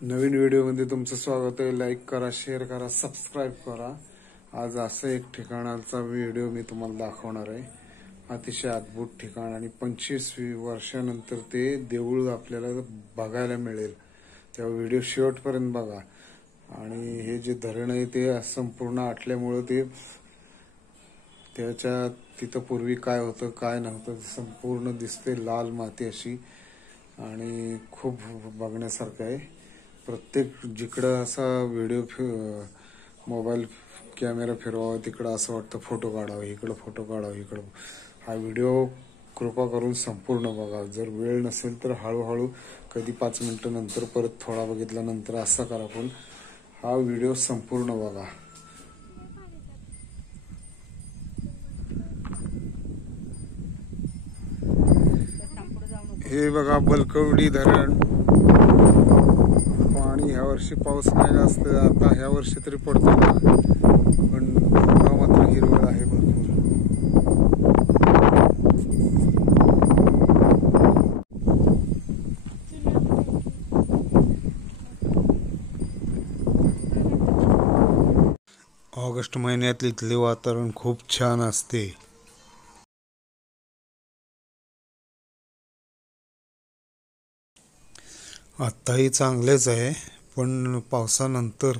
नवीन व्हिडिओमध्ये तुमचं स्वागत आहे। लाईक करा, शेअर करा, सबस्क्राईब करा। आज असं एक ठिकाणाचा व्हिडिओ मी तुम्हाला दाखवणार आहे। अतिशय अद्भुत ठिकाण आणि 25 वर्षानंतर ते देऊळ आपल्याला बघायला मिळेल। त्या व्हिडिओ शेवटपर्यंत बघा। आणि हे जे धरण आहे ते संपूर्ण आटल्यामुळे ते त्याच्या तिथं पूर्वी काय होतं काय नव्हतं संपूर्ण दिसते, लाल माती अशी, आणि खूप बघण्यासारखं आहे। प्रत्येक जिकडं असा व्हिडिओ मोबाईल कॅमेरा फिरवावा तिकडं असं वाटतं फोटो काढावा, इकडं फोटो काढावा, इकडं। हा व्हिडिओ कृपा करून संपूर्ण बघा। जर वेळ नसेल तर हळूहळू कधी 5 मिनिटं नंतर परत थोडा बघितल्यानंतर असं करा, पण हा व्हिडिओ संपूर्ण बघा। हे बघा बलकवडी धरण। पाणी ह्या वर्षी पाऊस नाही जास्त, आता ह्या वर्षी तरी पडतो ना, पण डोंगराव मात्र हिरवळ आहे भरपूर। ऑगस्ट महिन्यात इथले वातावरण खूप छान असते। आत्ताही चांगलेच आहे, पण पावसानंतर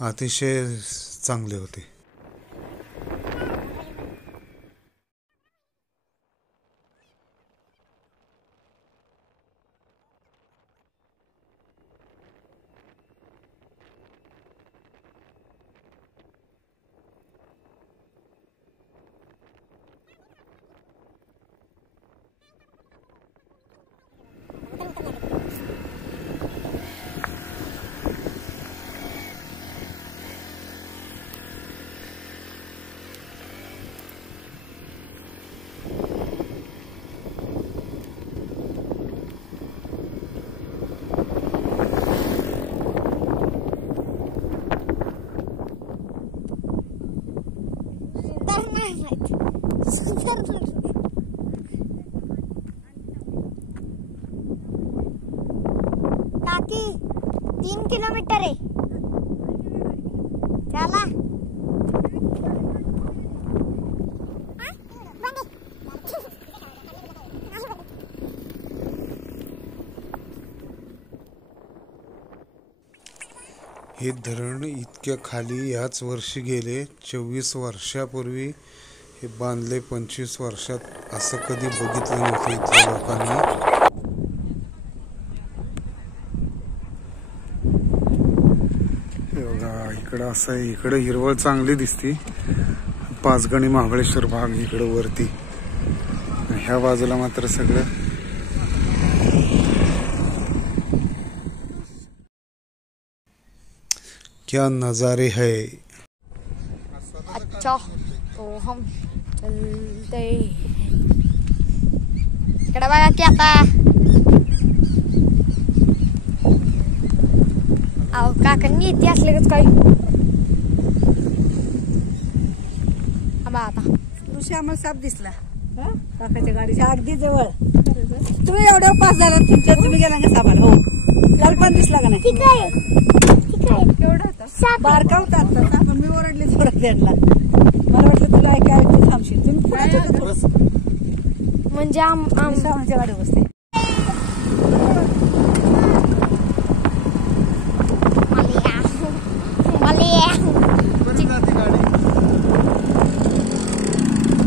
अतिशय चांगले होते। काकी 3 किलोमीटर आहे, चला। हे धरण इतक्या खाली याच वर्षी गेले। 24 वर्षापूर्वी हे बांधले। 25 वर्षात असं कधी बघितलं नव्हतं इथल्या लोकांनी। हे बघा इकडं असं आहे, इकडं हिरवळ चांगली दिसती। पाचगणी महाबळेश्वर भाग इकडं वरती, ह्या बाजूला मात्र सगळं क्या नजारे है। अच्छा तो हम चलते इकडे बघा की आता अहो काकांनी इथे असले काय आता ऋषी आम्हाला साप दिसला काकाच्या गाडीच्या अगदी जवळ। तुम्ही एवढ्या पास झाला तुमच्या, तुम्ही गेला का सापाला? हो, त्याला पण दिसला का नाही? केवढा होता? बारका होता आता साप, मी ओरडले थोडा त्यांना। मला वाटलं तुला काय थांबशील, तुम्ही म्हणजे आमच्या गाडी बसते।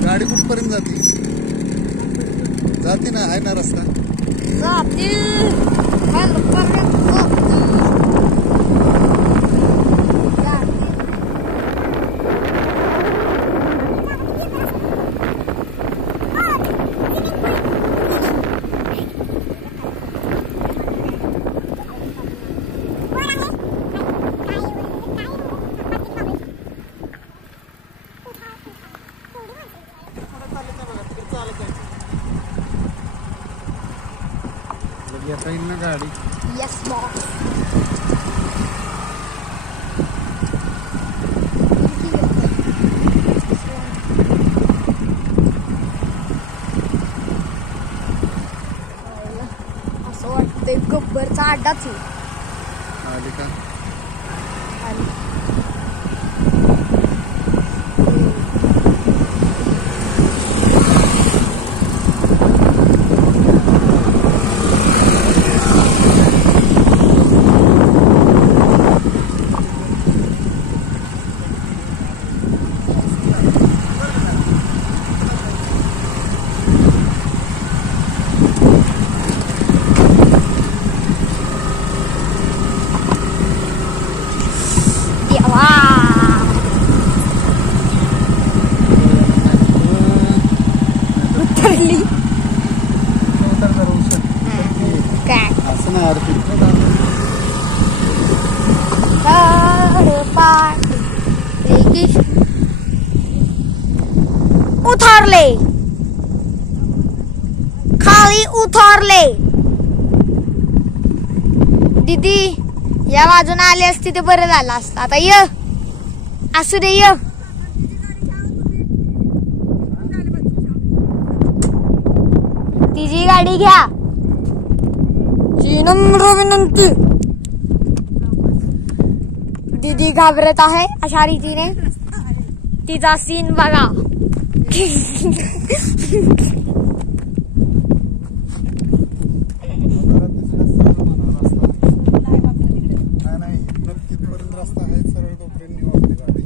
गाडी कुठपर्यंत जाते? जाते ना, आहे ना रस्ता? येता येईल ना गाडी? Yes boss. असं वाटतंय गब्बरचा अड्डाच आहे। आली का? उतरली काय असं नाही आरती उतरले खाली उतरले. दीदी या बाजून आले असते ते बरं झालं असतं. आता य असू दे य. तिची गाडी घ्या. जी नम्र विनंती. दीदी घाबरत आहे अशा रीतीने. तिचा सीन बघा. रस्ता आहे सरळ तोपर्यंत निवांत गाडी.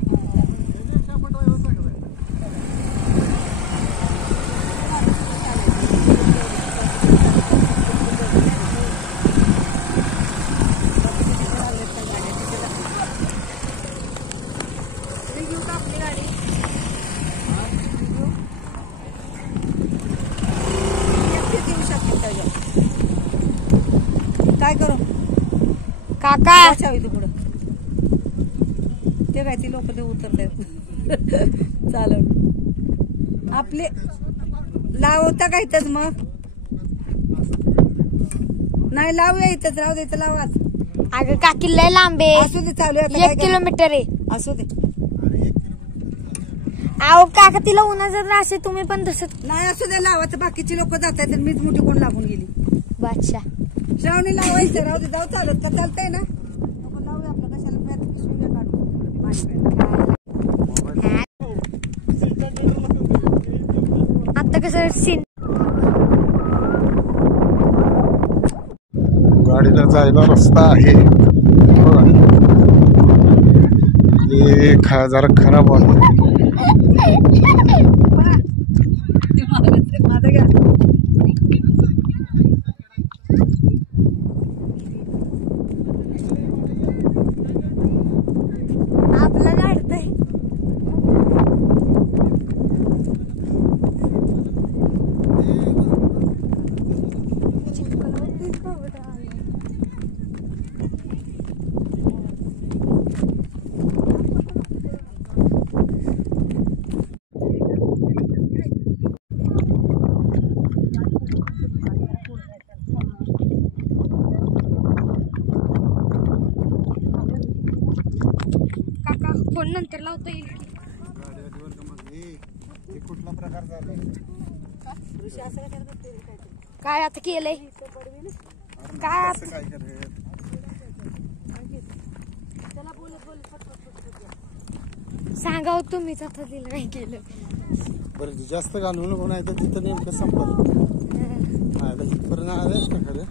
काय करू काका पुढं ते काय ती लोक ते उतरतात चालव आपले लावता का इथंच मग नाही लावूया इथंच राहू दे इथं लावाच. अगं काकी लय लांबे. असू दे चालू आहे 1 किलोमीटर आहे. असू दे अहो काका तिला उन्हाचं त्रास आहे. तुम्ही पण तसंच. नाही असू दे लावायचं. बाकीची लोक जात आहेत मीच मोठी कोण लागून गेली. बादशा श्रावणी लावायचं राहू दे जाऊ चालत का चालतंय ना नको लावूया आपलं कशाला पिशव्या काढू आता कसं सीन. गाडीला जायला रस्ता आहे बघा. हे जरा खराब आहे. माझं घ्या आपलं काढतंय. काका फोन नंतर लावता येईल. कुठला प्रकार झाला काय आता केलंय काय आता? काय करायचं सांगा तुम्हीच आता तिला काय केलं. बरं जास्त घालू नको नाही तर तिथं नेमकं संपल. इथपर्यंत आलेच का खरं.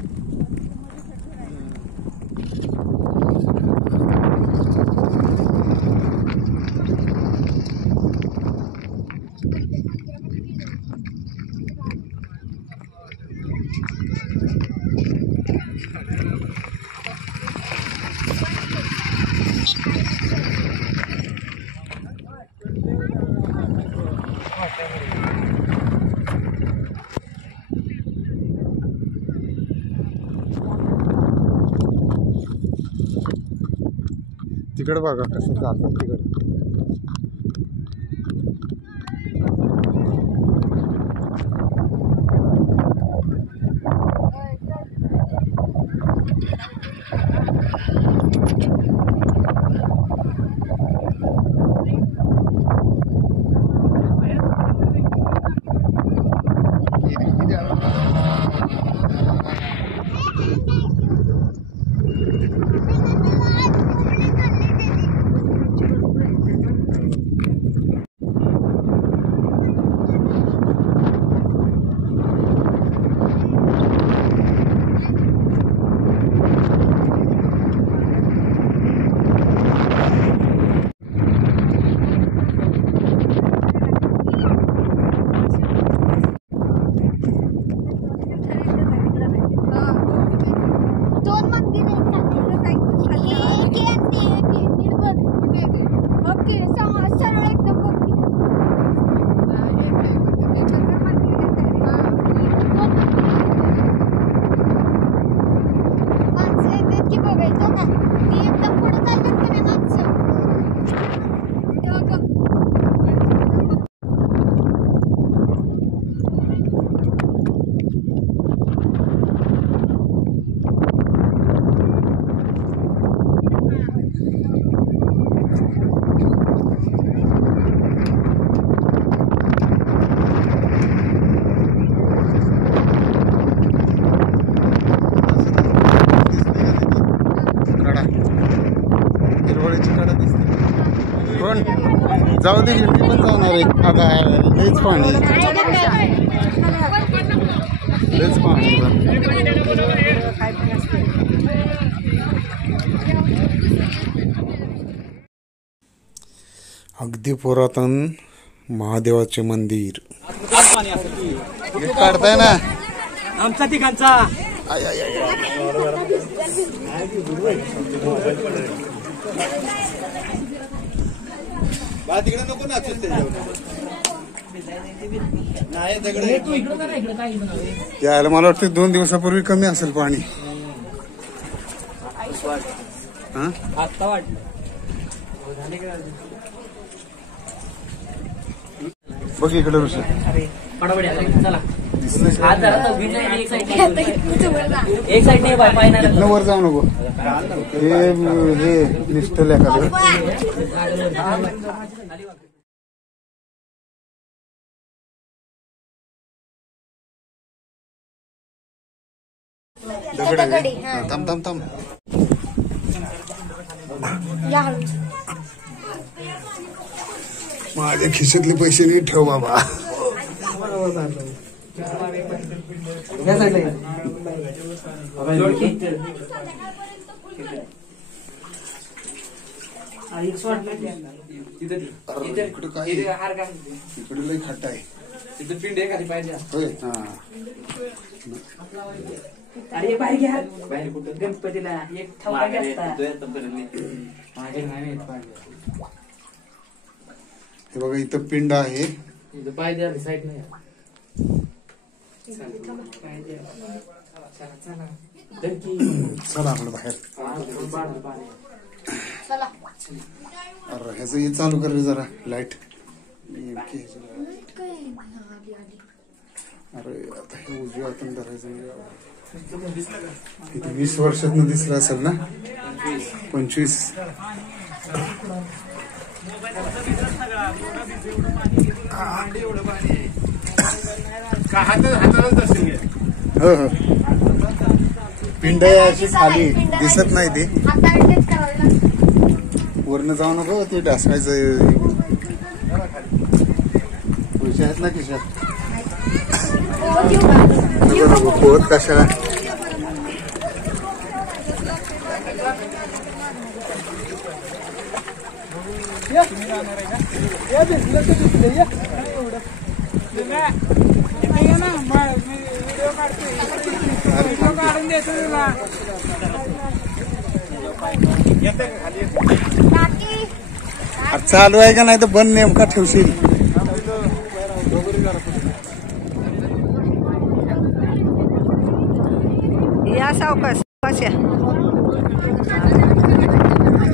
तिकडे बघा कसं जातात तिकडे. तो का ती एकदम पुढे चालतात का नाही माणसं तेव्हा गप. कडा हिरवळीची कडा दिसते. पण जाऊ दे, मी पण जाणार आहे. आता लयच पाणी, लयच पाणी. अगदी पुरातन महादेवाचे मंदिर काढताय ना आमचा ठिकाणचा आय, आय, आय, आय. तिकडे नको ना यायला मला वाटतं 2 दिवसापूर्वी कमी असेल पाणी. हा आता वाटलं बघ इकडे ऋषी चला दिसलं एक साइड नाही पाय नाही इथनं वर जाऊ नको. हे निष्ठल एखादं दगड आहे. हा, थांब थांब थांब. या हळू. माझ्या खिशातले पैसे नाही ठेव बाबा. इकडे काय इकडे लई खड्डा आहे. पिंड एखादी पाहिजे होय. हा अरे बाहेर घ्या बाहेर कुठं गणपतीला एक हे बघा इथं पिंड आहे. पाहिजे साईड नाही चला आपलं बाहेर. चला. अरे ह्याचं हे चालू कर रे जरा लाईट. अरे आता हे उजव्या हाताने धरायचं. किती 20 वर्षातनं दिसलं असेल ना. 25. हो हो पिंड आहे अशी खाली दिसत नाही ती. हाताने टच करावं लागतं. वरनं जाऊ नको ते ढासवायचं. पैसे आहेत ना खिशात. नको पोहत कशाला. चालू आहे का नाही तर बंद नेमका ठेवशील. या सावकाश सावकाश या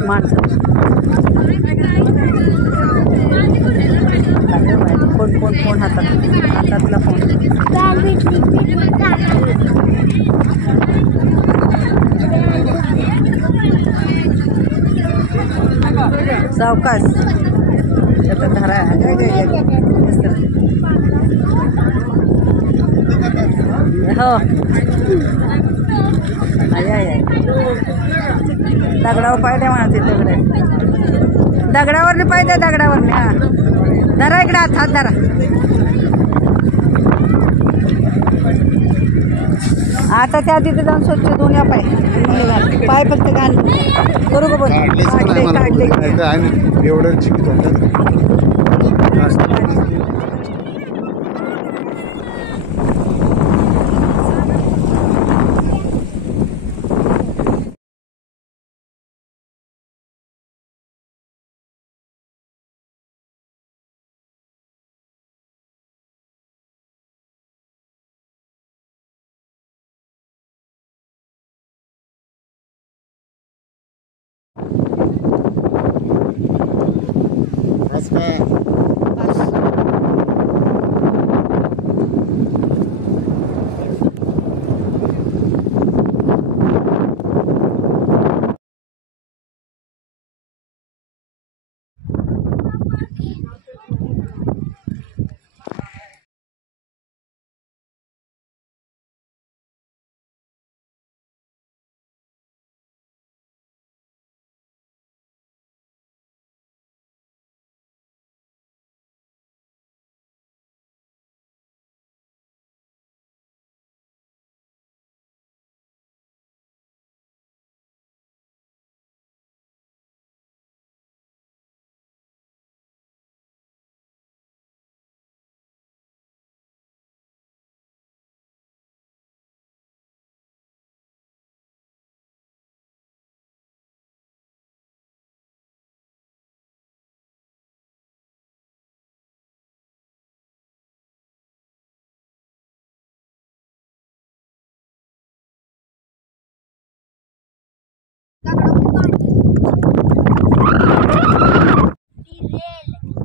माणसं. फोन फोन फोन हातातला फोन. सावकाश त्याचा धरा हो. दगडावर पायद्या म्हणते दगडावर पायद्या दगडावर. हा धरा इकडे हात धरा. आता त्या तिथे जाऊन स्वच्छ धुवून या पाय फक्त घाल. बरोबर काढले एवढं चिकट बस काय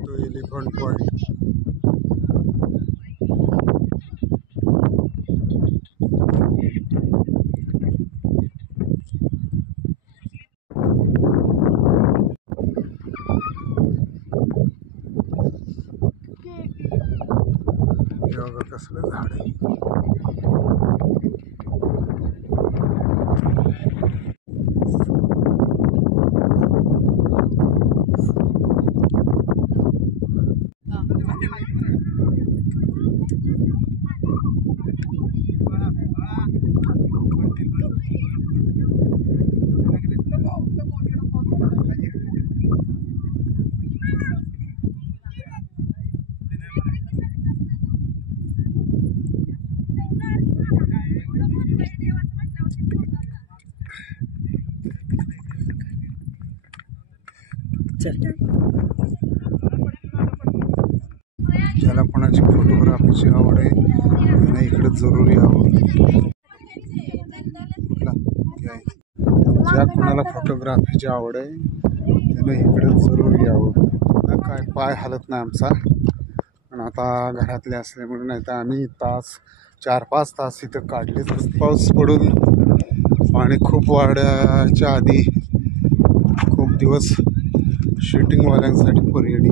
तो एलिफंट पॉइंट. हे बघा कसलं झाड आहे. ज्याला कोणाची फोटोग्राफीची आवड आहे त्याने इकडे जरूर यावं. ज्या कोणाला फोटोग्राफीची आवड आहे त्याने इकडे जरूर यावं. काय पाय हलत नाही आमचा, पण आता घरातले असल्यामुळे नाही तर आम्ही 4-5 तास इथं काढलेच असते. पाऊस पडून पाणी खूप वाढायच्या आधी खूप दिवस शूटिंगवाल्यांसाठी पर्यटन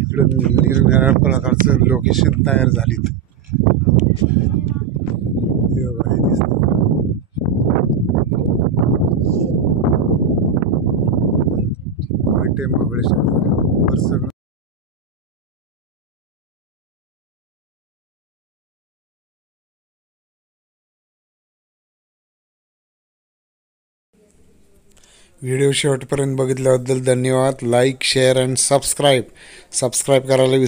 इकडे निरनिराळ्या प्रकारचं लोकेशन तयार झालीत. महाबळेश्वर सगळं व्हिडिओ शेवटपर्यंत बघितल्याबद्दल धन्यवाद. लाईक, शेअर अँड सबस्क्राईब करायला विसरू नका.